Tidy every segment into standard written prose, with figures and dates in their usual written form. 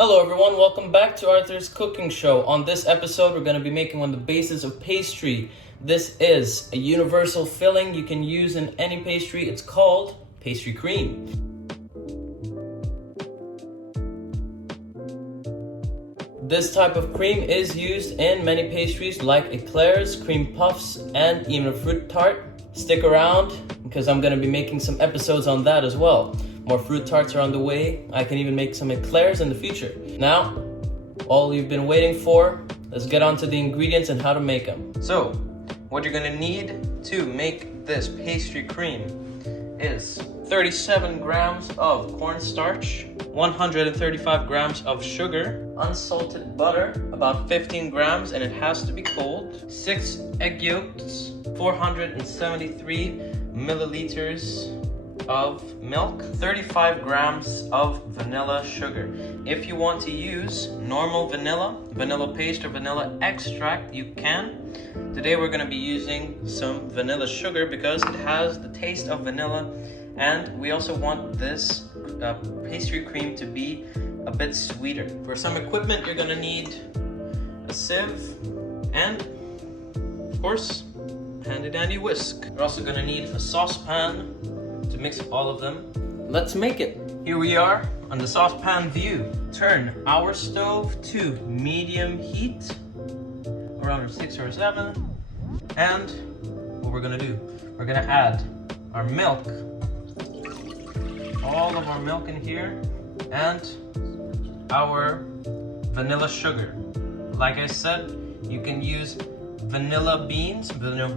Hello everyone, welcome back to Arthur's Cooking Show. On this episode, we're going to be making one of the bases of pastry. This is a universal filling you can use in any pastry. It's called pastry cream. This type of cream is used in many pastries like eclairs, cream puffs, and even a fruit tart. Stick around because I'm going to be making some episodes on that as well. More fruit tarts are on the way. I can even make some eclairs in the future. Now, all you've been waiting for, let's get on to the ingredients and how to make them. So, what you're gonna need to make this pastry cream is 37 grams of cornstarch, 135 grams of sugar, unsalted butter, about 15 grams, and it has to be cold, 6 egg yolks, 473 milliliters of milk, 35 grams of vanilla sugar. If you want to use normal vanilla paste or vanilla extract, you can. Today we're going to be using some vanilla sugar because it has the taste of vanilla, and we also want this pastry cream to be a bit sweeter. For some equipment, you're going to need a sieve and, of course, handy dandy whisk. You're also going to need a saucepan to mix all of them. Let's make it. Here we are on the saucepan view. Turn our stove to medium heat, around 6 or 7. And what we're gonna do, we're gonna add our milk, all of our milk in here, and our vanilla sugar. Like I said, you can use vanilla beans, vanilla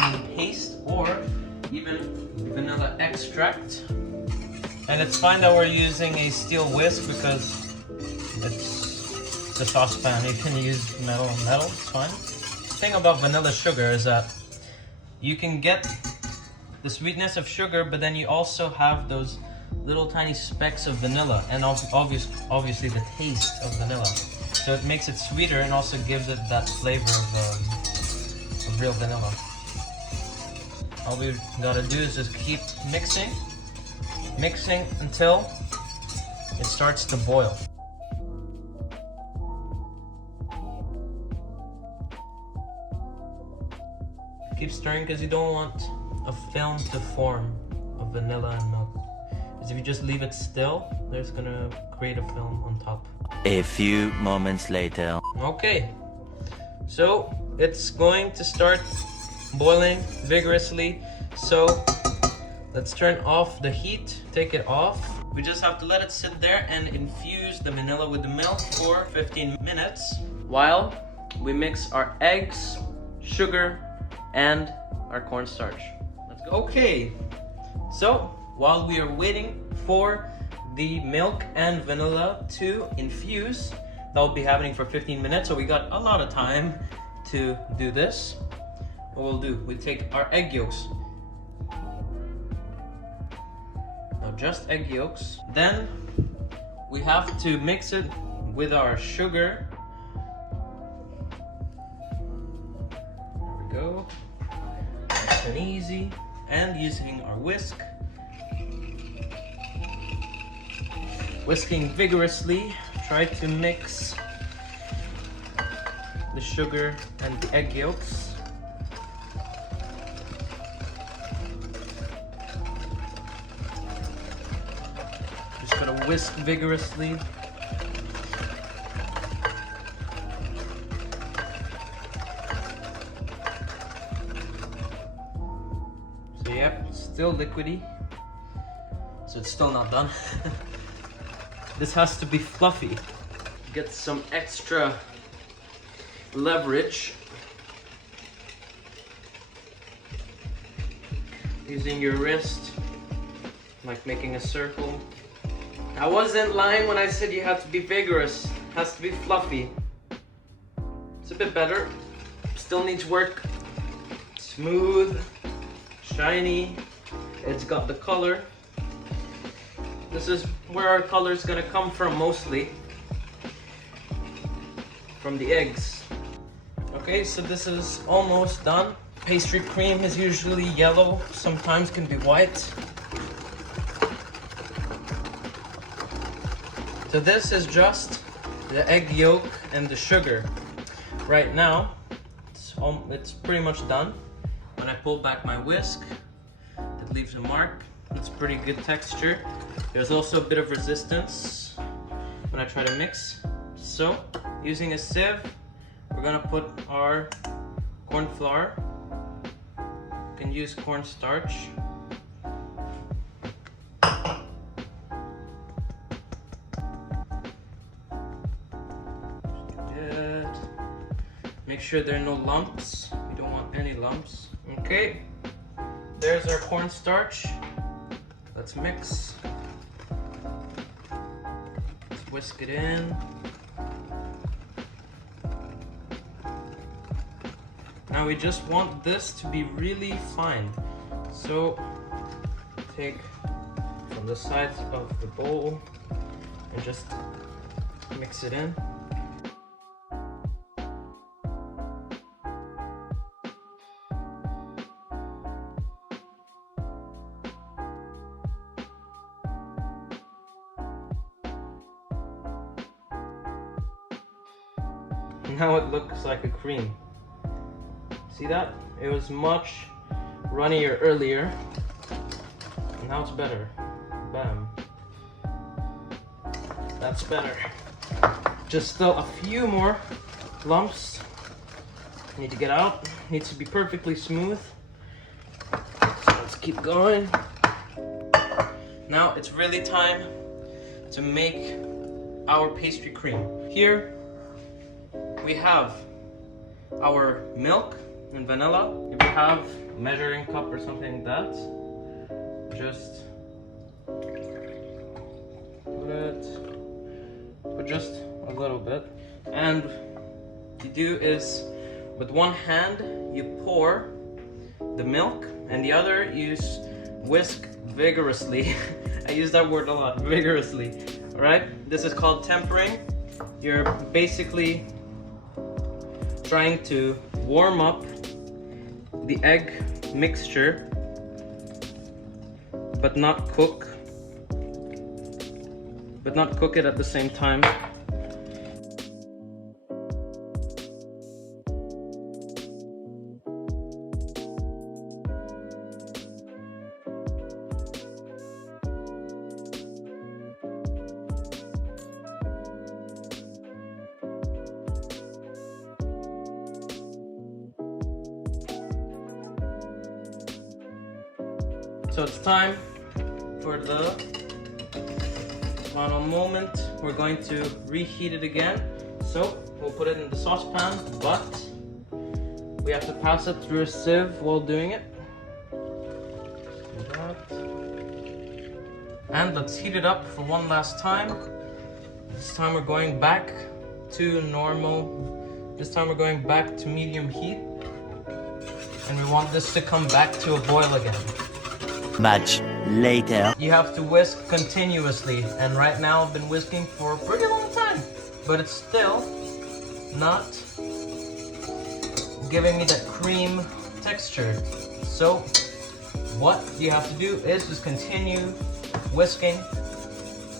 bean paste, or even vanilla extract. And it's fine that we're using a steel whisk because it's a saucepan. You can use metal, it's fine. The thing about vanilla sugar is that you can get the sweetness of sugar, but then you also have those little tiny specks of vanilla, and obviously the taste of vanilla. So it makes it sweeter and also gives it that flavor of real vanilla. All we gotta do is just keep mixing until it starts to boil. Keep stirring because you don't want a film to form of vanilla and milk. Because if you just leave it still, there's gonna create a film on top. A few moments later. Okay, so it's going to start boiling vigorously, so let's turn off the heat, take it off. We just have to let it sit there and infuse the vanilla with the milk for 15 minutes while we mix our eggs, sugar, and our cornstarch. Let's go. Okay, so while we are waiting for the milk and vanilla to infuse, that will be happening for 15 minutes, so we got a lot of time to do this. What we'll do, we take our egg yolks. Now just egg yolks. Then we have to mix it with our sugar. There we go. Nice and easy. And using our whisk. Whisking vigorously. Try to mix the sugar and the egg yolks. Gotta whisk vigorously. So yep, still liquidy. So it's still not done. This has to be fluffy. Get some extra leverage using your wrist, like making a circle. I wasn't lying when I said you have to be vigorous. It has to be fluffy. It's a bit better. Still needs work. Smooth, shiny. It's got the color. This is where our color is gonna come from mostly. From the eggs. Okay, so this is almost done. Pastry cream is usually yellow, sometimes can be white. So this is just the egg yolk and the sugar. Right now, it's pretty much done. When I pull back my whisk, it leaves a mark. It's pretty good texture. There's also a bit of resistance when I try to mix. So, using a sieve, we're gonna put our corn flour. You can use cornstarch. Good. Make sure there are no lumps. We don't want any lumps. Okay, there's our cornstarch. Let's mix. Let's whisk it in. Now we just want this to be really fine. So take from the sides of the bowl and just mix it in. Now it looks like a cream. See that? It was much runnier earlier. Now it's better. Bam. That's better. Just still a few more lumps need to get out. Needs to be perfectly smooth. So let's keep going. Now it's really time to make our pastry cream. Here we have our milk and vanilla. If you have a measuring cup or something like that, just put just a little bit. And what you do is, with one hand you pour the milk and the other you whisk vigorously. I use that word a lot, vigorously. Alright, this is called tempering. You're basically trying to warm up the egg mixture but not cook it at the same time. So it's time for the final moment. We're going to reheat it again. So we'll put it in the saucepan, but we have to pass it through a sieve while doing it. And let's heat it up for one last time. This time we're going back to normal. This time we're going back to medium heat. And we want this to come back to a boil again. Much later. You have to whisk continuously, and right now I've been whisking for a pretty long time, but it's still not giving me that cream texture. So what you have to do is just continue whisking.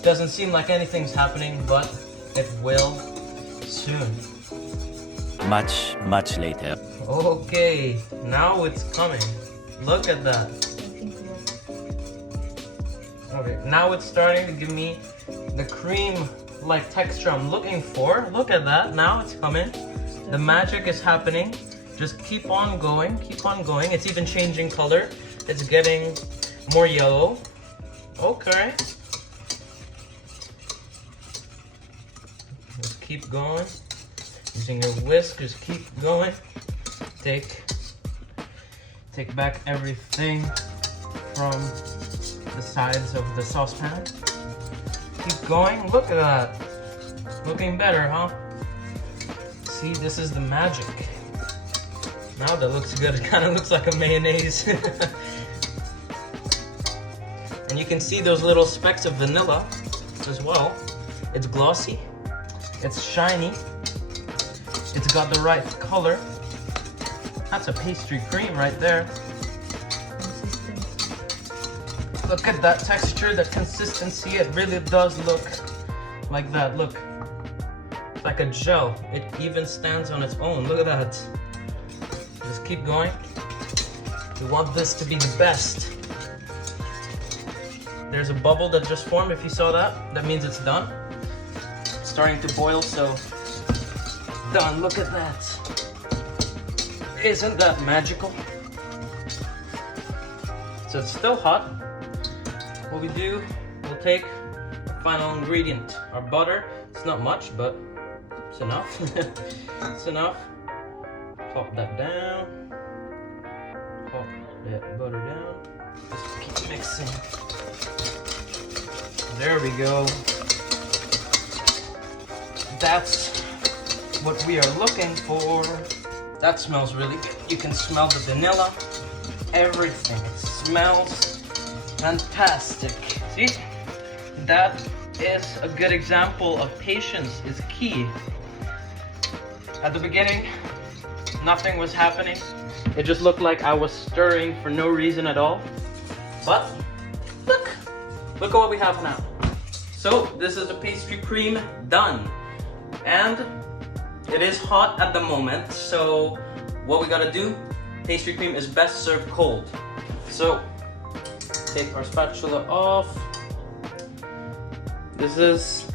Doesn't seem like anything's happening, but it will soon. Much later. Okay, now it's coming. Look at that. Okay, now it's starting to give me the cream-like texture I'm looking for. Look at that, now it's coming. The magic is happening. Just keep on going, keep on going. It's even changing color. It's getting more yellow. Okay. Just keep going. Using your whisk, just keep going. Take back everything from the sides of the saucepan. Keep going. Look at that. Looking better, huh? See, this is the magic. Now that looks good. It kind of looks like a mayonnaise. And you can see those little specks of vanilla as well. It's glossy. It's shiny. It's got the right color. That's a pastry cream right there. Look at that texture, that consistency. It really does look like that. Look, it's like a gel. It even stands on its own. Look at that. Just keep going. We want this to be the best. There's a bubble that just formed. If you saw that, that means it's done. It's starting to boil, so done. Look at that. Isn't that magical? So it's still hot. What we do, we'll take our final ingredient, our butter. It's not much, but it's enough. It's enough. Plop that down. Plop that butter down. Just keep mixing. There we go. That's what we are looking for. That smells really good. You can smell the vanilla, everything. It smells fantastic. See? That is a good example of patience is key. At the beginning, nothing was happening. It just looked like I was stirring for no reason at all. But look at what we have now. So this is the pastry cream done. And it is hot at the moment, so what we gotta do, pastry cream is best served cold. So take our spatula off. This is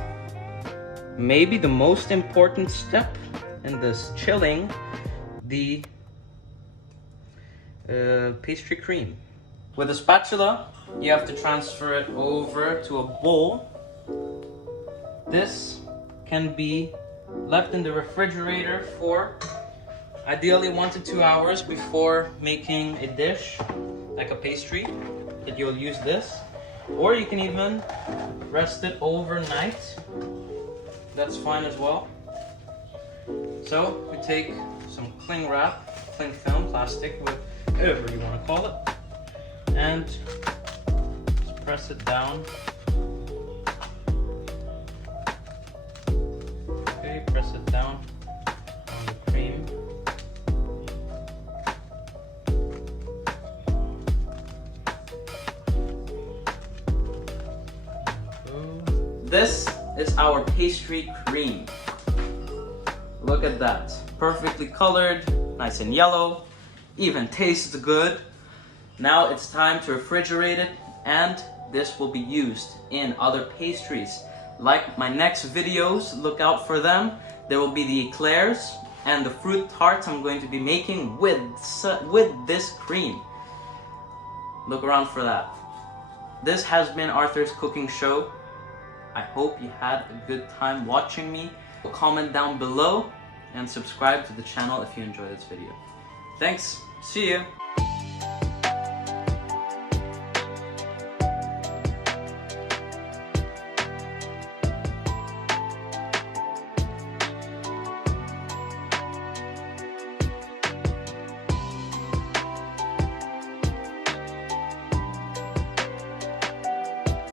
maybe the most important step in this chilling the pastry cream. With a spatula, you have to transfer it over to a bowl. This can be left in the refrigerator for ideally 1 to 2 hours before making a dish like a pastry that you'll use this, or you can even rest it overnight. That's fine as well. So we take some cling wrap, cling film, plastic, whatever you want to call it, and just press it down. Okay, press it down on the cream. This is our pastry cream. Look at that. Perfectly colored, nice and yellow, even tastes good. Now it's time to refrigerate it, and this will be used in other pastries. Like my next videos, look out for them. There will be the eclairs and the fruit tarts I'm going to be making with this cream. Look around for that. This has been Arthur's cooking show. I hope you had a good time watching me. Comment down below and subscribe to the channel if you enjoyed this video. Thanks, see you.